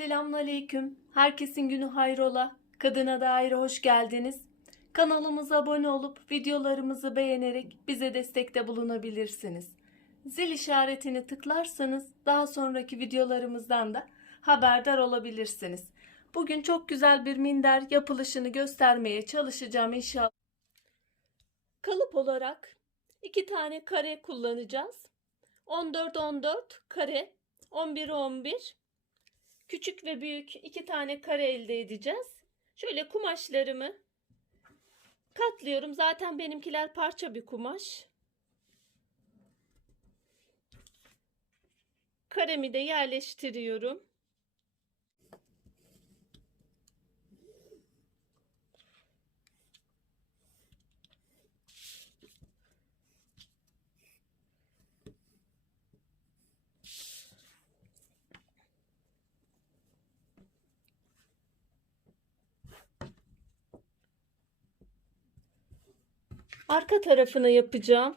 Selamünaleyküm. Herkesin günü hayrola. Kadına daire hoş geldiniz. Kanalımıza abone olup videolarımızı beğenerek bize destekte bulunabilirsiniz. Zil işaretini tıklarsanız daha sonraki videolarımızdan da haberdar olabilirsiniz. Bugün çok güzel bir minder yapılışını göstermeye çalışacağım inşallah. Kalıp olarak iki tane kare kullanacağız. 14 14 kare, 11 11 küçük ve büyük iki tane kare elde edeceğiz. Şöyle kumaşlarımı katlıyorum. Zaten benimkiler parça bir kumaş. Karemi de yerleştiriyorum. Arka tarafını yapacağım.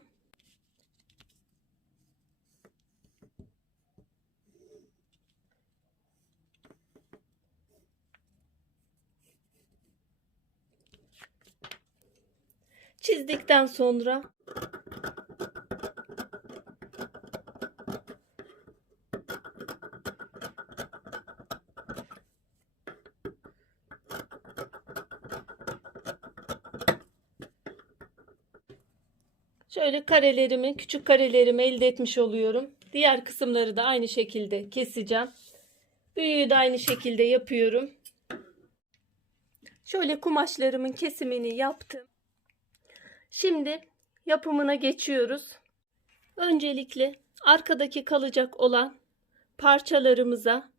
Çizdikten sonra Şöyle karelerimi, küçük karelerimi elde etmiş oluyorum. Diğer kısımları da aynı şekilde keseceğim. Büyüğü de aynı şekilde yapıyorum. Şöyle kumaşlarımın kesimini yaptım. Şimdi yapımına geçiyoruz. Öncelikle arkadaki kalacak olan parçalarımıza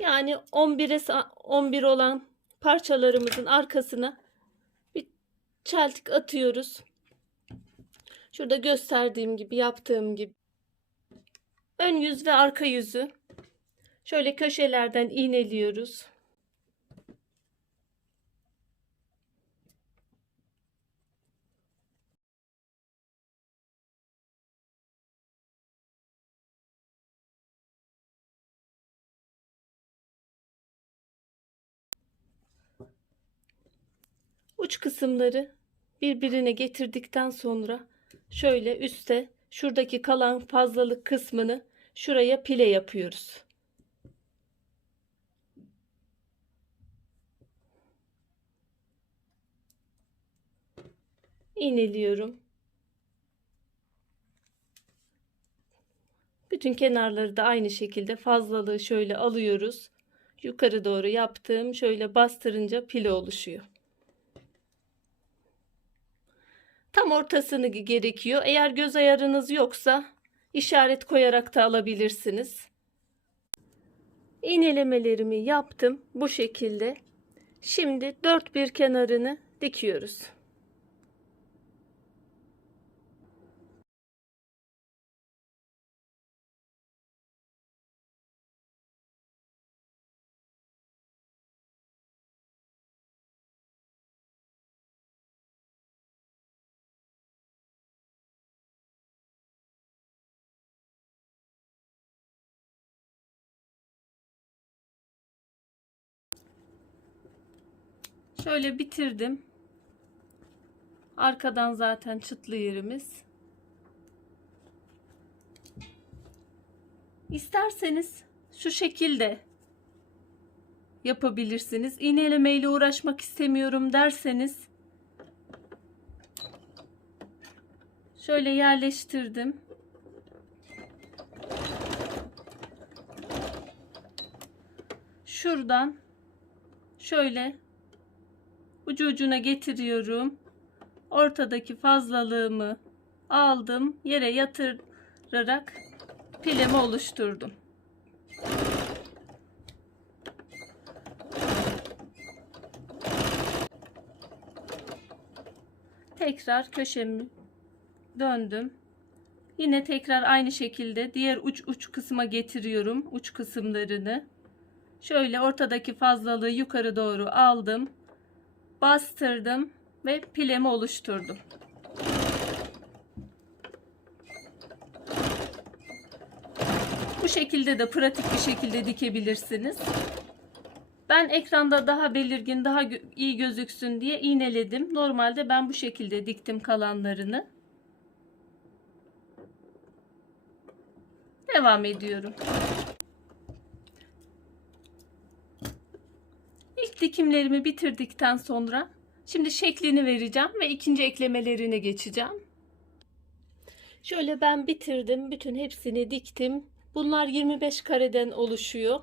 yani 11'e 11 olan parçalarımızın arkasına bir çeltik atıyoruz. Şurada gösterdiğim gibi yaptığım gibi. Ön yüz ve arka yüzü şöyle köşelerden iğneliyoruz. Uç kısımları birbirine getirdikten sonra şöyle üste şuradaki kalan fazlalık kısmını şuraya pile yapıyoruz. İğneliyorum. Bütün kenarları da aynı şekilde fazlalığı şöyle alıyoruz. Yukarı doğru yaptığım şöyle bastırınca pile oluşuyor. Tam ortasını gerekiyor. Eğer göz ayarınız yoksa işaret koyarak da alabilirsiniz. İğnelemelerimi yaptım bu şekilde. Şimdi dört bir kenarını dikiyoruz. Şöyle bitirdim. Arkadan zaten çıtlı yerimiz. İsterseniz şu şekilde yapabilirsiniz. İğneleme ile uğraşmak istemiyorum derseniz şöyle yerleştirdim. Şuradan şöyle ucu ucuna getiriyorum. Ortadaki fazlalığımı aldım. Yere yatırarak pilemi oluşturdum. Tekrar köşemi döndüm. Yine tekrar aynı şekilde diğer uç uç kısma getiriyorum. Uç kısımlarını. Şöyle ortadaki fazlalığı yukarı doğru aldım bastırdım ve pilemi oluşturdum. Bu şekilde de pratik bir şekilde dikebilirsiniz. Ben ekranda daha belirgin, daha iyi gözüksün diye iğneledim. Normalde ben bu şekilde diktim kalanlarını. Devam ediyorum. Dikimlerimi bitirdikten sonra şimdi şeklini vereceğim ve ikinci eklemelerine geçeceğim. Şöyle ben bitirdim. Bütün hepsini diktim. Bunlar 25 kareden oluşuyor.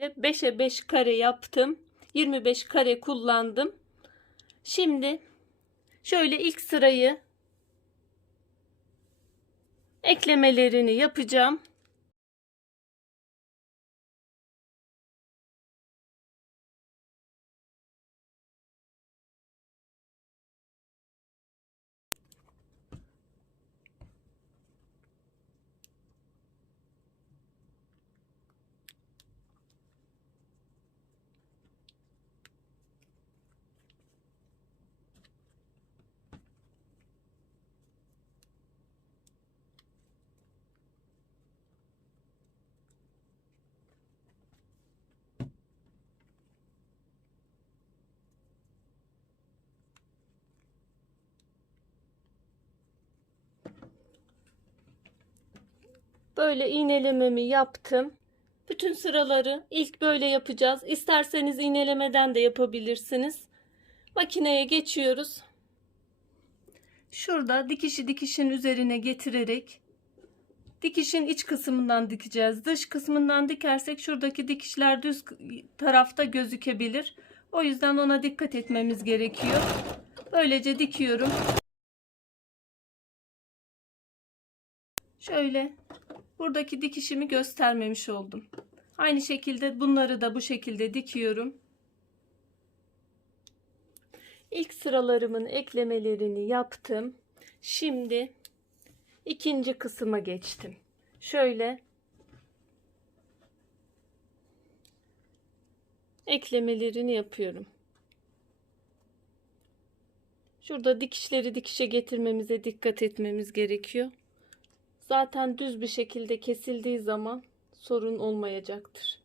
5'e 5 kare yaptım. 25 kare kullandım. Şimdi şöyle ilk sırayı eklemelerini yapacağım. Böyle iğnelememi yaptım. Bütün sıraları ilk böyle yapacağız. İsterseniz iğnelemeden de yapabilirsiniz. Makineye geçiyoruz. Şurada dikişi dikişin üzerine getirerek dikişin iç kısmından dikeceğiz. Dış kısmından dikersek şuradaki dikişler düz tarafta gözükebilir. O yüzden ona dikkat etmemiz gerekiyor. Böylece dikiyorum. Şöyle buradaki dikişimi göstermemiş oldum. Aynı şekilde bunları da bu şekilde dikiyorum. İlk sıralarımın eklemelerini yaptım. Şimdi ikinci kısma geçtim. Şöyle eklemelerini yapıyorum. Şurada dikişleri dikişe getirmemize dikkat etmemiz gerekiyor. Zaten düz bir şekilde kesildiği zaman sorun olmayacaktır.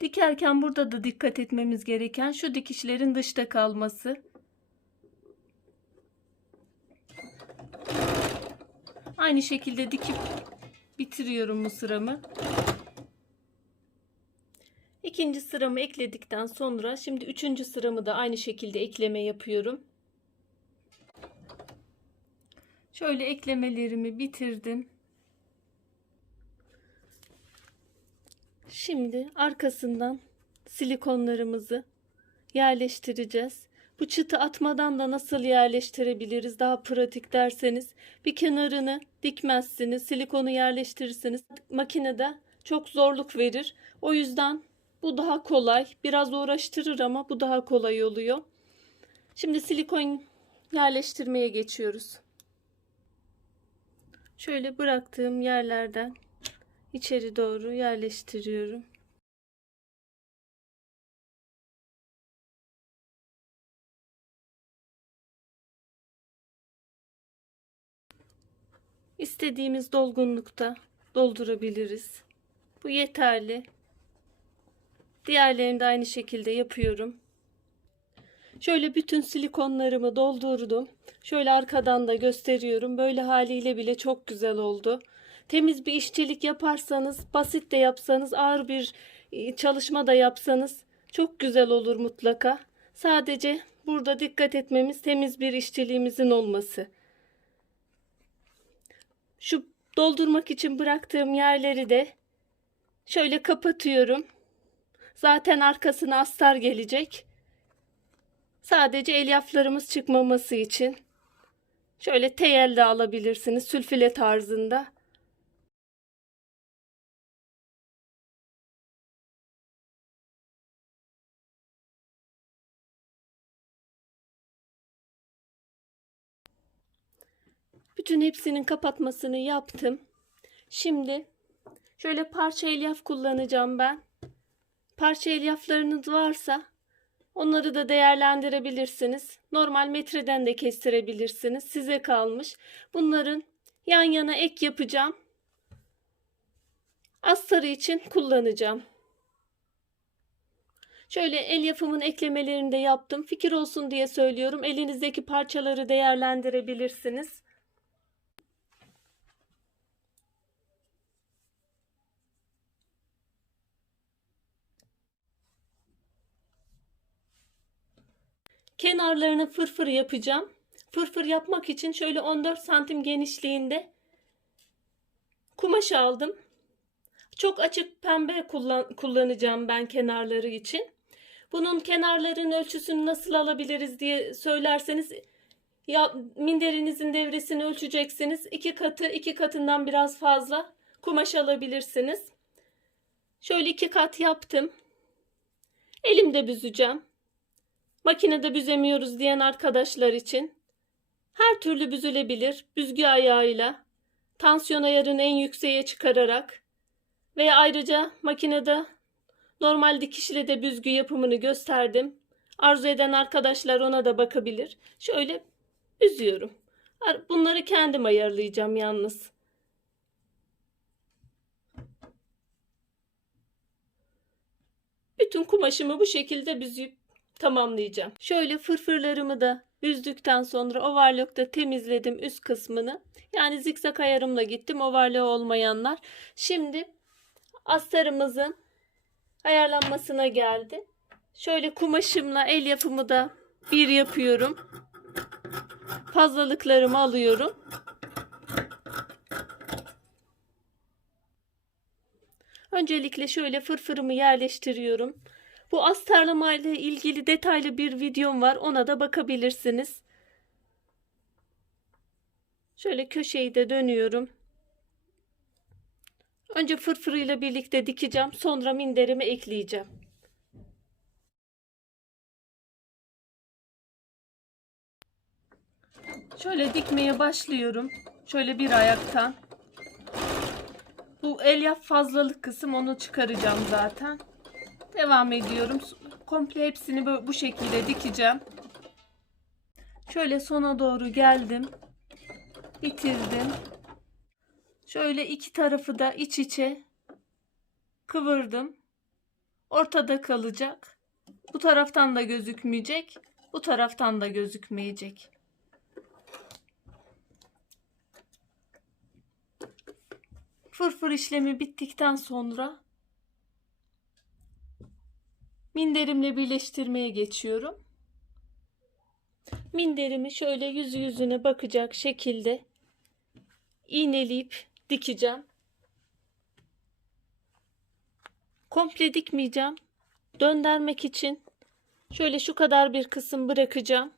Dikerken burada da dikkat etmemiz gereken şu dikişlerin dışta kalması. Aynı şekilde dikip bitiriyorum bu sıramı. İkinci sıramı ekledikten sonra şimdi üçüncü sıramı da aynı şekilde ekleme yapıyorum. Şöyle eklemelerimi bitirdim. Şimdi arkasından silikonlarımızı yerleştireceğiz. Bu çıtı atmadan da nasıl yerleştirebiliriz daha pratik derseniz bir kenarını dikmezsiniz, silikonu yerleştirirsiniz. Makinede çok zorluk verir. O yüzden bu daha kolay. Biraz uğraştırır ama bu daha kolay oluyor. Şimdi silikon yerleştirmeye geçiyoruz. Şöyle bıraktığım yerlerden içeri doğru yerleştiriyorum. İstediğimiz dolgunlukta doldurabiliriz. Bu yeterli. Diğerlerini de aynı şekilde yapıyorum. Şöyle bütün silikonlarımı doldurdum. Şöyle arkadan da gösteriyorum. Böyle haliyle bile çok güzel oldu. Temiz bir işçilik yaparsanız, basit de yapsanız, ağır bir e, çalışma da yapsanız çok güzel olur mutlaka. Sadece burada dikkat etmemiz temiz bir işçiliğimizin olması. Şu doldurmak için bıraktığım yerleri de şöyle kapatıyorum. Zaten arkasına astar gelecek. Sadece elyaflarımız çıkmaması için. Şöyle teyel de alabilirsiniz sülfile tarzında. Bütün hepsinin kapatmasını yaptım. Şimdi şöyle parça elyaf kullanacağım ben. Parça elyaflarınız varsa onları da değerlendirebilirsiniz. Normal metreden de kestirebilirsiniz. Size kalmış. Bunların yan yana ek yapacağım. Astarı için kullanacağım. Şöyle el yapımın eklemelerini de yaptım. Fikir olsun diye söylüyorum. Elinizdeki parçaları değerlendirebilirsiniz. Kenarlarını fırfır yapacağım. Fırfır yapmak için şöyle 14 santim genişliğinde kumaş aldım. Çok açık pembe kullan kullanacağım ben kenarları için. Bunun kenarların ölçüsünü nasıl alabiliriz diye söylerseniz ya minderinizin devresini ölçeceksiniz. İki katı, iki katından biraz fazla kumaş alabilirsiniz. Şöyle iki kat yaptım. Elimde büzeceğim. Makinede büzemiyoruz diyen arkadaşlar için her türlü büzülebilir. Büzgü ayağıyla, tansiyon ayarını en yükseğe çıkararak veya ayrıca makinede normal dikişle de büzgü yapımını gösterdim. Arzu eden arkadaşlar ona da bakabilir. Şöyle büzüyorum. Bunları kendim ayarlayacağım yalnız. Bütün kumaşımı bu şekilde büzüp tamamlayacağım. Şöyle fırfırlarımı da büzdükten sonra overlock'ta temizledim üst kısmını. Yani zikzak ayarımla gittim overlock olmayanlar. Şimdi astarımızın ayarlanmasına geldi. Şöyle kumaşımla el yapımı da bir yapıyorum. Fazlalıklarımı alıyorum. Öncelikle şöyle fırfırımı yerleştiriyorum. Bu astarlama ile ilgili detaylı bir videom var. Ona da bakabilirsiniz. Şöyle köşeyi de dönüyorum. Önce fırfırıyla birlikte dikeceğim. Sonra minderimi ekleyeceğim. Şöyle dikmeye başlıyorum. Şöyle bir ayaktan. Bu elyaf fazlalık kısım onu çıkaracağım zaten. Devam ediyorum. Komple hepsini bu şekilde dikeceğim. Şöyle sona doğru geldim. Bitirdim. Şöyle iki tarafı da iç içe kıvırdım. Ortada kalacak. Bu taraftan da gözükmeyecek. Bu taraftan da gözükmeyecek. Fırfır işlemi bittikten sonra minderimle birleştirmeye geçiyorum. Minderimi şöyle yüzü yüzüne bakacak şekilde iğneleyip dikeceğim. Komple dikmeyeceğim. Döndürmek için şöyle şu kadar bir kısım bırakacağım.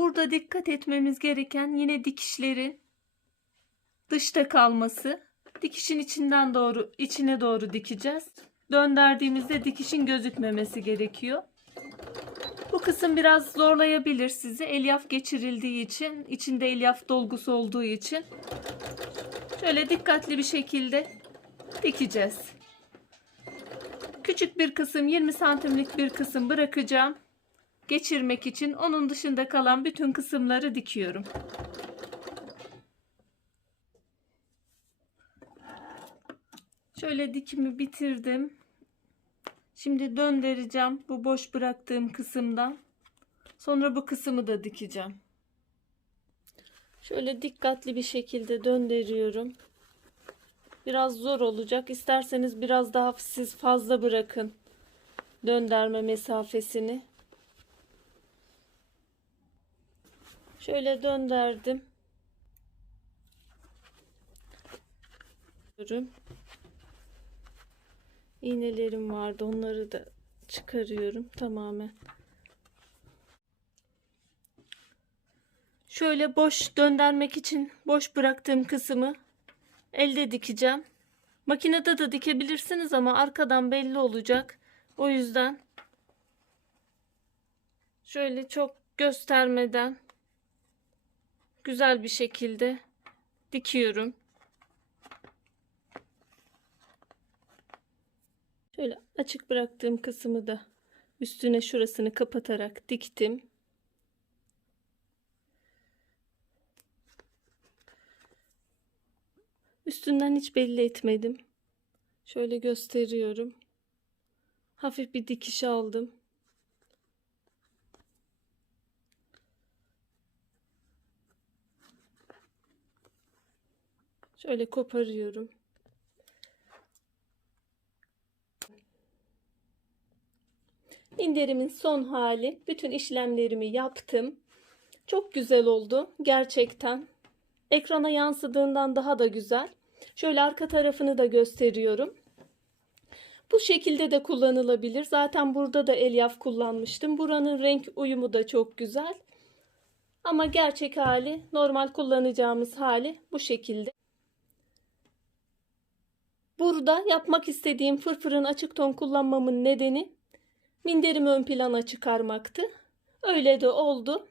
Burada dikkat etmemiz gereken yine dikişlerin dışta kalması. Dikişin içinden doğru içine doğru dikeceğiz. Döndürdüğümüzde dikişin gözükmemesi gerekiyor. Bu kısım biraz zorlayabilir sizi. Elyaf geçirildiği için, içinde elyaf dolgusu olduğu için. Şöyle dikkatli bir şekilde dikeceğiz. Küçük bir kısım 20 santimlik bir kısım bırakacağım geçirmek için onun dışında kalan bütün kısımları dikiyorum. Şöyle dikimi bitirdim. Şimdi döndüreceğim bu boş bıraktığım kısımdan. Sonra bu kısmı da dikeceğim. Şöyle dikkatli bir şekilde döndürüyorum. Biraz zor olacak. İsterseniz biraz daha siz fazla bırakın. Dönderme mesafesini. Şöyle dönderdim. İğnelerim vardı. Onları da çıkarıyorum tamamen. Şöyle boş döndürmek için boş bıraktığım kısmı elde dikeceğim. Makinede de dikebilirsiniz ama arkadan belli olacak. O yüzden şöyle çok göstermeden güzel bir şekilde dikiyorum. Şöyle açık bıraktığım kısmı da üstüne şurasını kapatarak diktim. Üstünden hiç belli etmedim. Şöyle gösteriyorum. Hafif bir dikiş aldım. Şöyle koparıyorum. Minderimin son hali. Bütün işlemlerimi yaptım. Çok güzel oldu gerçekten. Ekrana yansıdığından daha da güzel. Şöyle arka tarafını da gösteriyorum. Bu şekilde de kullanılabilir. Zaten burada da elyaf kullanmıştım. Buranın renk uyumu da çok güzel. Ama gerçek hali, normal kullanacağımız hali bu şekilde. Burada yapmak istediğim fırfırın açık ton kullanmamın nedeni minderimi ön plana çıkarmaktı. Öyle de oldu.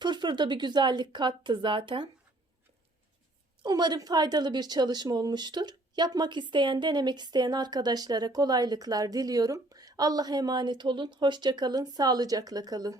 Fırfır da bir güzellik kattı zaten. Umarım faydalı bir çalışma olmuştur. Yapmak isteyen, denemek isteyen arkadaşlara kolaylıklar diliyorum. Allah'a emanet olun. Hoşça kalın, sağlıcakla kalın.